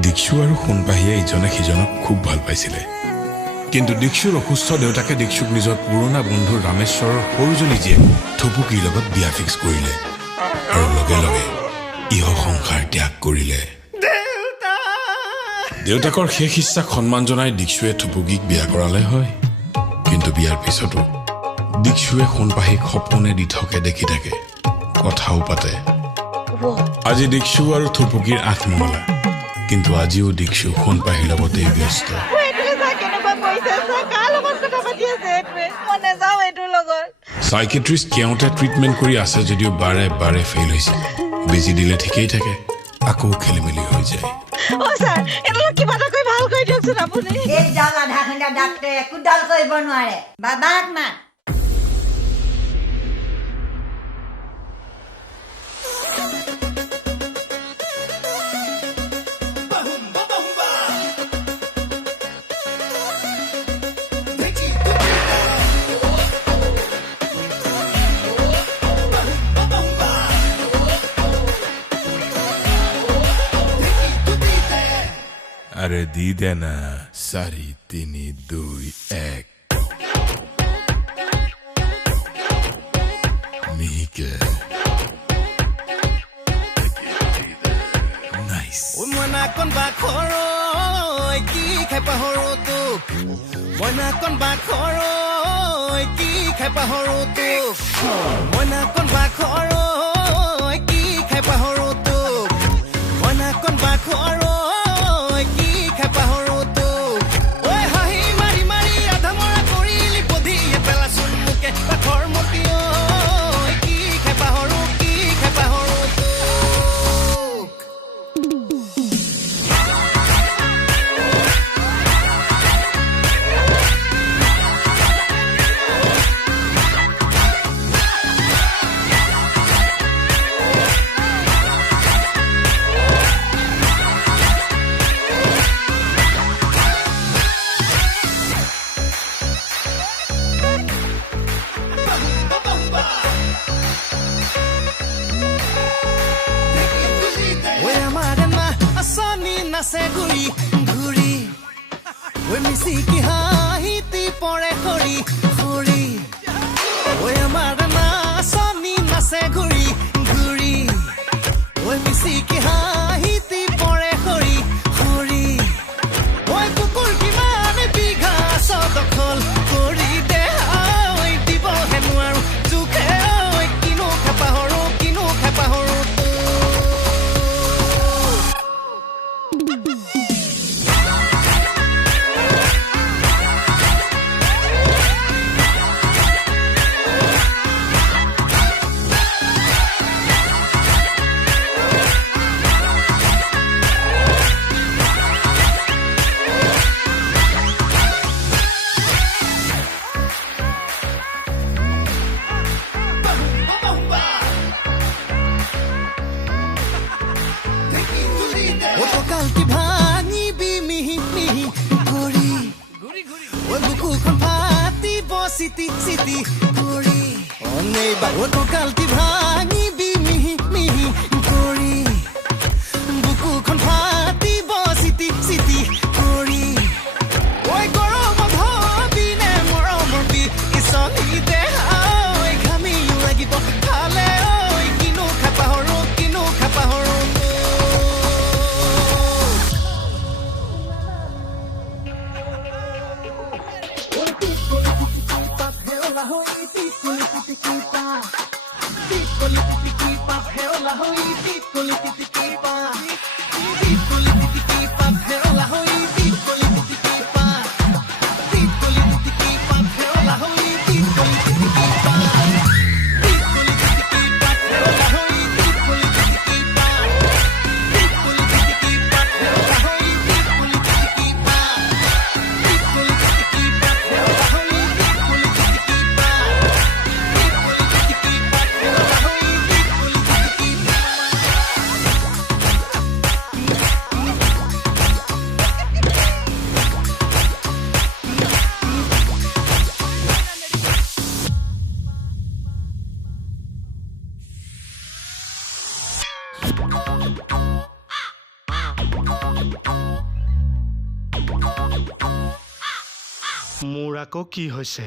Dikshu আৰু সোণপাহিয়ে ইজনে সিজনক খুব ভাল পাইছিলে কিন্তু Dikshuৰ অসুস্থ দেউতাকে Dikshuk নিজৰ পুৰণা বন্ধু ৰামেশ্বৰৰ সৰুজনী জীয়েক থুপুকিৰ লগত বিয়া ফিক্স কৰিলে আৰু লগে লগে ইহ সংসাৰ ত্যাগ কৰিলে দেউতাকৰ শেষ ইচ্ছাক সন্মান জনাই Dikshuৱে থুপুকিক বিয়া কৰালে হয় কিন্তু বিয়াৰ পিছতো Dikshuৱে সোণপাহিক সপোনে দি দেখি থাকে কথাও পাতে আজি Dikshu আৰু থুপুকিৰ আত্মমলা কিন্তু আজিও Dikshu সোণপাহিৰ লগতেই ব্যস্ত সাইকিয়াট্ৰিষ্ট কেওঁতে ট্ৰিটমেন্ট কৰি আছে যদিও বাৰে বাৰে ফেইল হৈছে বেজি দিলে ঠিকেই থাকে আকৌ খেলিমেলি হৈ যায় ও স্যার এটা কিবা এটা কই ভাল কই দিয়কছুন আপুনি এই জাল আধা ঘণ্টা ডাক্তৰে একো ডাল কৰিব নোৱাৰে বাবাক মা अरे दी देना 4 3 2 1 Mike Nice Mona kon ba khoro ki khai pa horo tu Mona kon ba khoro ki khai pa horo tu Mona kon ba khoro ki khai pa horo tu Mona kon ba khoro Nase guri guri we misi ki haiti pore khori khori we amar na sami nase guri guri we misi ki haiti pore khori khori we kukur ki mane bigha so dokhol kori de oi dibo henuaru tukhe oi kino khapa horo Kalti bhani bi mihi mihi gori gori gori o buku khon phati bo siti siti gori onei ba o kalti bhani bi mihi mihi gori buku khon phati bo siti siti gori oi goro bhabi ne moro morbi isoni de oi khami lagi bo khale oi kinu khapa horo মোৰ আকৌ কি হৈছে